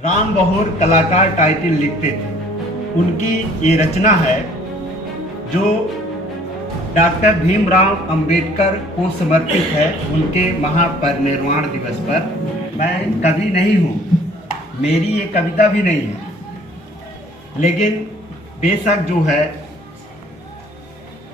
राम बहोर कलाकार टाइटल लिखते थे। उनकी ये रचना है जो डॉक्टर भीमराव अंबेडकर को समर्पित है उनके महापरिनिर्वाण दिवस पर। मैं कवि नहीं हूँ, मेरी ये कविता भी नहीं है, लेकिन बेशक जो है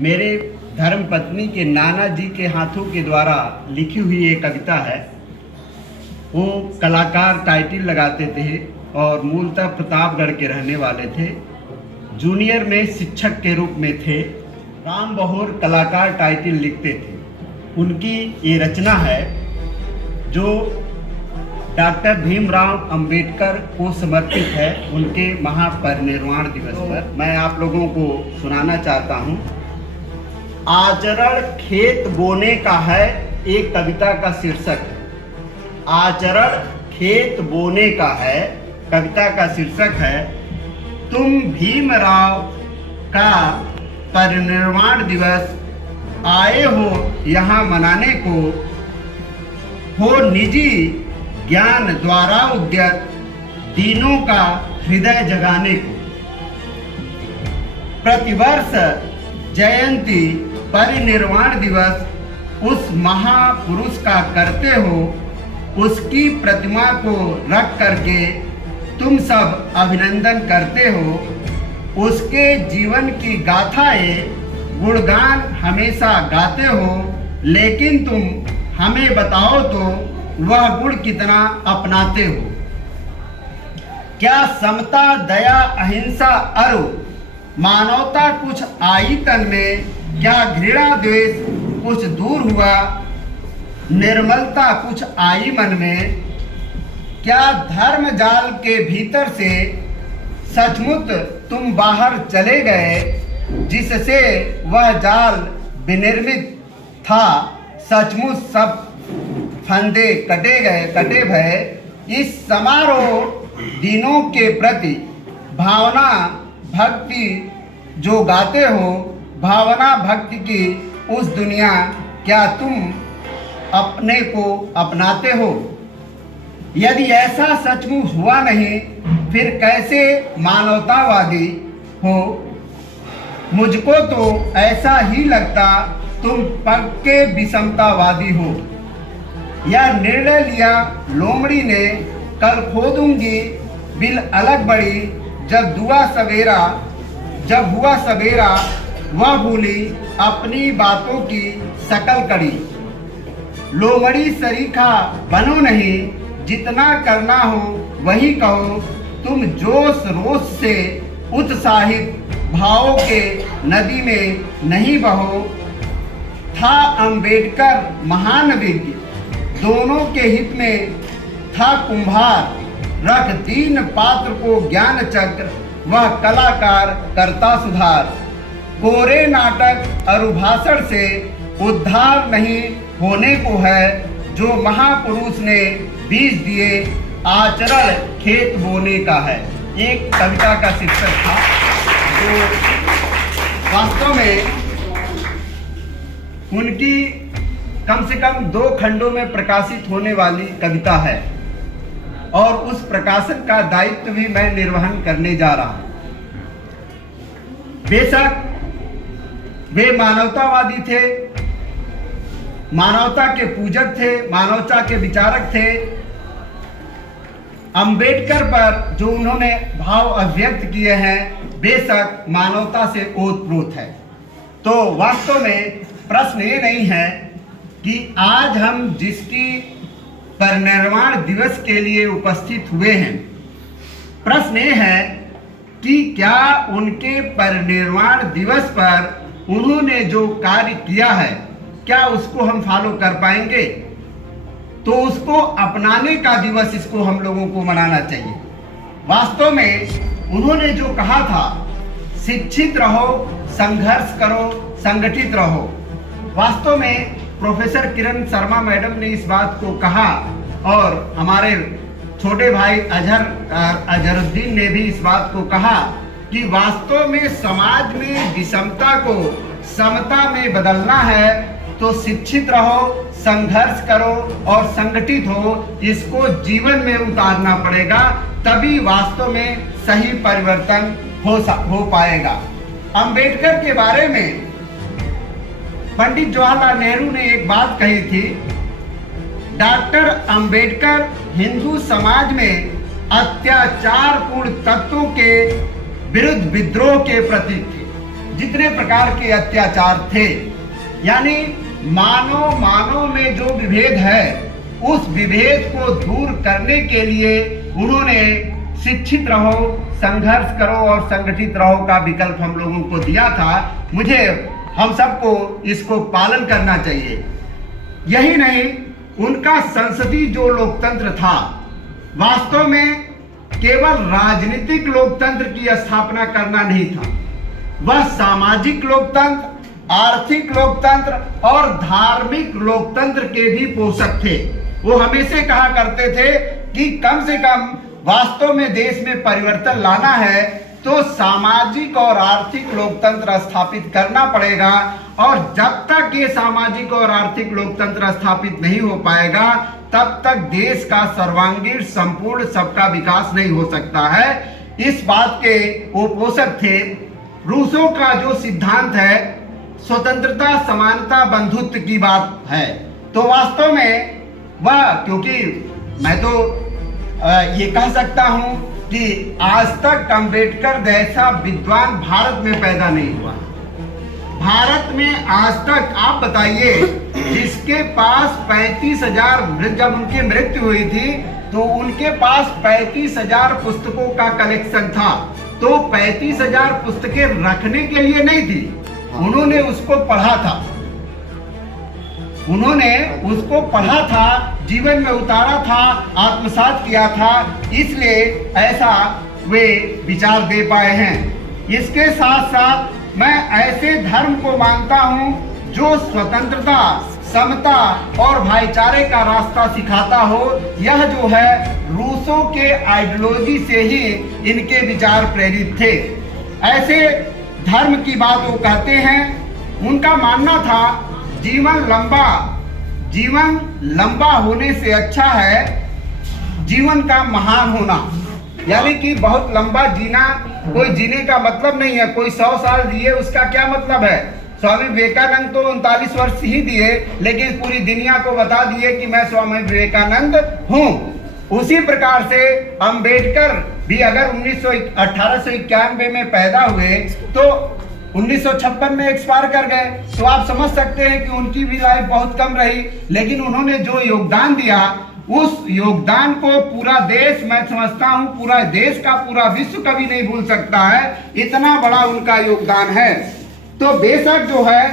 मेरे धर्मपत्नी के नाना जी के हाथों के द्वारा लिखी हुई ये कविता है। वो कलाकार टाइटल लगाते थे और मूलतः प्रतापगढ़ के रहने वाले थे। जूनियर में शिक्षक के रूप में थे। राम बहोर कलाकार टाइटल लिखते थे। उनकी ये रचना है जो डॉक्टर भीमराव अंबेडकर को समर्पित है उनके महापरिनिर्वाण दिवस पर। मैं आप लोगों को सुनाना चाहता हूँ। आचरण खेत बोने का है, एक कविता का शीर्षक है। आचरण खेत बोने का है, कविता का शीर्षक है। तुम भीमराव का परिनिर्वाण दिवस आए हो यहाँ मनाने को, हो निजी ज्ञान द्वारा उद्यत दीनों का हृदय जगाने को। प्रतिवर्ष जयंती परिनिर्वाण दिवस उस महापुरुष का करते हो, उसकी प्रतिमा को रख करके तुम सब अभिनंदन करते हो। उसके जीवन की गाथाएं गुणगान हमेशा गाते हो, लेकिन तुम हमें बताओ तो वह गुण कितना अपनाते हो। क्या समता दया अहिंसा अरु मानवता कुछ आई तन में, क्या घृणा द्वेष कुछ दूर हुआ, निर्मलता कुछ आई मन में। क्या धर्म जाल के भीतर से सचमुच तुम बाहर चले गए, जिससे वह जाल विनिर्मित था, सचमुच सब फंदे कटे भय। इस समारोह दिनों के प्रति भावना भक्ति जो गाते हो, भावना भक्ति की उस दुनिया क्या तुम अपने को अपनाते हो। यदि ऐसा सचमुच हुआ नहीं, फिर कैसे मानवतावादी हो। मुझको तो ऐसा ही लगता तुम पक्के विषमतावादी हो। यह निर्णय लिया लोमड़ी ने, कल खोदूंगी बिल अलग बड़ी। जब हुआ सवेरा वह भूली अपनी बातों की शकल कड़ी। लोमड़ी सरीखा बनो नहीं, जितना करना हो वही कहो। तुम जोश रोश से उत्साहित भावों के नदी में नहीं बहो। था अंबेडकर महान विज्ञ, दोनों के हित में था कुम्हार। रख दीन पात्र को ज्ञान चक्र, वह कलाकार करता सुधार। कोरे नाटक और भाषण से उद्धार नहीं होने को है, जो महापुरुष ने बीज दिए आचरण खेत बोने का है। एक कविता का शीर्षक था जो वास्तव में उनकी कम से कम 2 खंडों में प्रकाशित होने वाली कविता है, और उस प्रकाशन का दायित्व भी मैं निर्वहन करने जा रहा हूं। बेशक वे मानवतावादी थे, मानवता के पूजक थे, मानवता के विचारक थे। अंबेडकर पर जो उन्होंने भाव अभिव्यक्त किए हैं, बेशक मानवता से ओतप्रोत है। तो वास्तव में प्रश्न ये नहीं है कि आज हम जिसकी परिनिर्वाण दिवस के लिए उपस्थित हुए हैं, प्रश्न ये है कि क्या उनके परिनिर्वाण दिवस पर उन्होंने जो कार्य किया है, क्या उसको हम फॉलो कर पाएंगे। तो उसको अपनाने का दिवस इसको हम लोगों को मनाना चाहिए। वास्तव में उन्होंने जो कहा था, शिक्षित रहो, संघर्ष करो, संगठित रहो। वास्तव में प्रोफेसर किरण शर्मा मैडम ने इस बात को कहा, और हमारे छोटे भाई अजहरुद्दीन ने भी इस बात को कहा कि वास्तव में समाज में विषमता को समता में बदलना है तो शिक्षित रहो, संघर्ष करो और संगठित हो, इसको जीवन में उतारना पड़ेगा, तभी वास्तव में सही परिवर्तन हो पाएगा। अंबेडकर के बारे में पंडित जवाहरलाल नेहरू ने एक बात कही थी, डॉक्टर अंबेडकर हिंदू समाज में अत्याचारपूर्ण तत्वों के विरुद्ध विद्रोह के प्रतीक थे। जितने प्रकार के अत्याचार थे, यानी मानव में जो विभेद है, उस विभेद को दूर करने के लिए उन्होंने शिक्षित रहो, संघर्ष करो और संगठित रहो का विकल्प हम लोगों को दिया था। मुझे हम सबको इसको पालन करना चाहिए। यही नहीं, उनका संसदीय जो लोकतंत्र था, वास्तव में केवल राजनीतिक लोकतंत्र की स्थापना करना नहीं था, वह सामाजिक लोकतंत्र, आर्थिक लोकतंत्र और धार्मिक लोकतंत्र के भी पोषक थे। वो हमेशा कहा करते थे कि कम से कम वास्तव में देश में परिवर्तन लाना है तो सामाजिक और आर्थिक लोकतंत्र स्थापित करना पड़ेगा, और जब तक ये सामाजिक और आर्थिक लोकतंत्र स्थापित नहीं हो पाएगा, तब तक देश का सर्वांगीण संपूर्ण सबका विकास नहीं हो सकता है। इस बात के वो पोषक थे। रूसों का जो सिद्धांत है, स्वतंत्रता, समानता, बंधुत्व की बात है, तो वास्तव में वह, क्योंकि मैं तो ये कह सकता हूं कि आज तक अंबेडकर जैसा विद्वान भारत में पैदा नहीं हुआ। भारत में आज तक आप बताइए, जिसके पास 35,000, जब उनकी मृत्यु हुई थी तो उनके पास 35,000 पुस्तकों का कलेक्शन था, तो 35,000 पुस्तकें रखने के लिए नहीं थी, उन्होंने उसको पढ़ा था, उन्होंने उसको पढ़ा था, जीवन में उतारा था, आत्मसात किया था, इसलिए ऐसा वे विचार दे पाए हैं। इसके साथ साथ मैं ऐसे धर्म को मानता हूं जो स्वतंत्रता, समता और भाईचारे का रास्ता सिखाता हो। यह जो है रूसों के आइडियोलॉजी से ही इनके विचार प्रेरित थे। ऐसे धर्म की बात वो कहते हैं, उनका मानना था जीवन लंबा होने से अच्छा है जीवन का महान होना, यानी कि बहुत लंबा जीना कोई जीने का मतलब नहीं है। कोई 100 साल जिए उसका क्या मतलब है। स्वामी विवेकानंद तो 39 वर्ष ही दिए, लेकिन पूरी दुनिया को बता दिए कि मैं स्वामी विवेकानंद हूँ। उसी प्रकार से अंबेडकर भी अगर 1891 में पैदा हुए तो 1956 में एक्सपायर कर गए, तो आप समझ सकते हैं कि उनकी भी लाइफ बहुत कम रही। लेकिन उन्होंने जो योगदान दिया, उस योगदान को पूरा देश, मैं समझता हूं पूरा देश का, पूरा विश्व कभी नहीं भूल सकता है, इतना बड़ा उनका योगदान है। तो बेशक जो है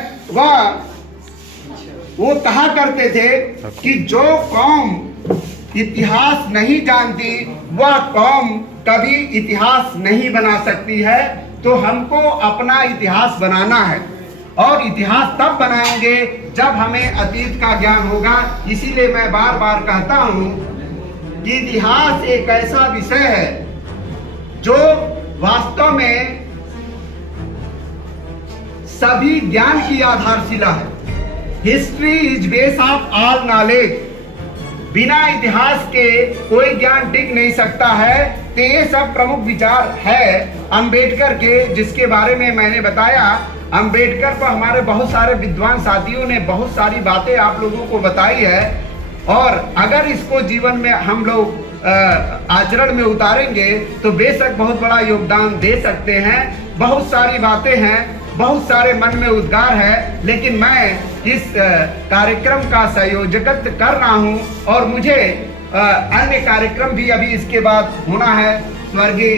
वो कहा करते थे कि जो कौम इतिहास नहीं जानती वह कौम कभी इतिहास नहीं बना सकती है। तो हमको अपना इतिहास बनाना है, और इतिहास तब बनाएंगे जब हमें अतीत का ज्ञान होगा। इसीलिए मैं बार बार कहता हूं कि इतिहास एक ऐसा विषय है जो वास्तव में सभी ज्ञान की आधारशिला है। History is base of all knowledge. बिना इतिहास के कोई ज्ञान टिक नहीं सकता है। तो ये सब प्रमुख विचार है अंबेडकर के, जिसके बारे में मैंने बताया। अंबेडकर पर हमारे बहुत सारे विद्वान साथियों ने बहुत सारी बातें आप लोगों को बताई है, और अगर इसको जीवन में हम लोग आचरण में उतारेंगे तो बेशक बहुत बड़ा योगदान दे सकते हैं। बहुत सारी बातें हैं, बहुत सारे मन में उद्गार है, लेकिन मैं इस कार्यक्रम का संयोजकत्व कर रहा हूं, और मुझे अन्य कार्यक्रम भी अभी इसके बाद होना है। स्वर्गीय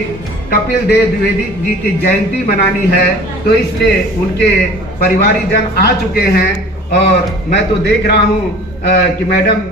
कपिल देव द्विवेदी जी की जयंती मनानी है, तो इसलिए उनके परिवारीजन आ चुके हैं, और मैं तो देख रहा हूँ कि मैडम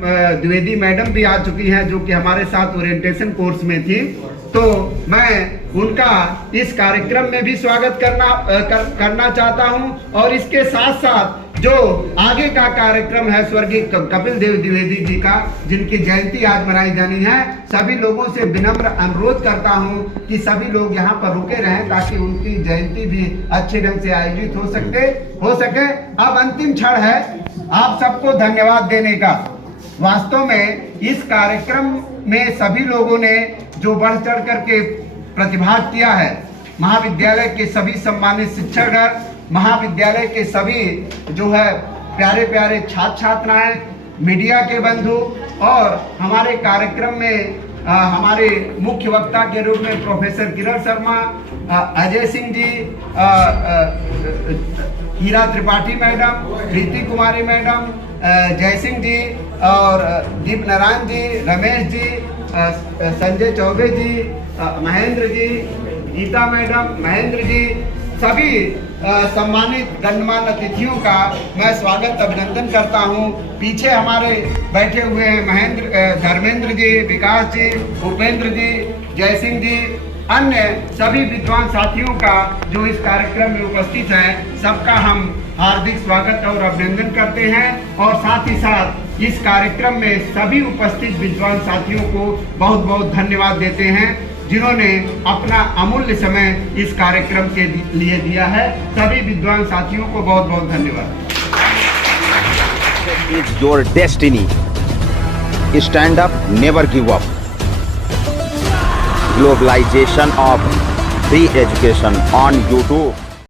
द्विवेदी मैडम भी आ चुकी हैं, जो कि हमारे साथ ओरिएंटेशन कोर्स में थी। तो मैं उनका इस कार्यक्रम में भी स्वागत करना चाहता हूं, और इसके साथ साथ जो आगे का कार्यक्रम है स्वर्गीय कपिल देव द्विवेदी जी का, जिनकी जयंती आज मनाई जानी है, सभी लोगों से विनम्र अनुरोध करता हूं कि सभी लोग यहां पर रुके रहें ताकि उनकी जयंती भी अच्छे ढंग से आयोजित हो सके। अब अंतिम क्षण है आप सबको धन्यवाद देने का। वास्तव में इस कार्यक्रम में सभी लोगों ने जो बढ़ चढ़ करके प्रतिभाग किया है, महाविद्यालय के सभी सम्मानित शिक्षकगण, महाविद्यालय के सभी जो है प्यारे प्यारे छात्र छात्राएं, मीडिया के बंधु और हमारे कार्यक्रम में हमारे मुख्य वक्ता के रूप में प्रोफेसर किरण शर्मा, अजय सिंह जी, हीरा त्रिपाठी मैडम, प्रीति कुमारी मैडम, जय सिंह जी और दीप नारायण जी, रमेश जी, संजय चौबे जी, महेंद्र जी, गीता मैडम, महेंद्र जी, सभी सम्मानित गणमान्य अतिथियों का मैं स्वागत अभिनंदन करता हूं। पीछे हमारे बैठे हुए हैं धर्मेंद्र जी, विकास जी, भूपेंद्र जी, जय सिंह जी, अन्य सभी विद्वान साथियों का जो इस कार्यक्रम में उपस्थित हैं, सबका हम हार्दिक स्वागत और अभिनंदन करते हैं और साथ ही साथ इस कार्यक्रम में सभी उपस्थित विद्वान साथियों को बहुत बहुत धन्यवाद देते हैं जिन्होंने अपना अमूल्य समय इस कार्यक्रम के लिए दिया है। सभी विद्वान साथियों को बहुत बहुत धन्यवाद। It's your destiny. Stand up, never give up. Globalization of free education on YouTube.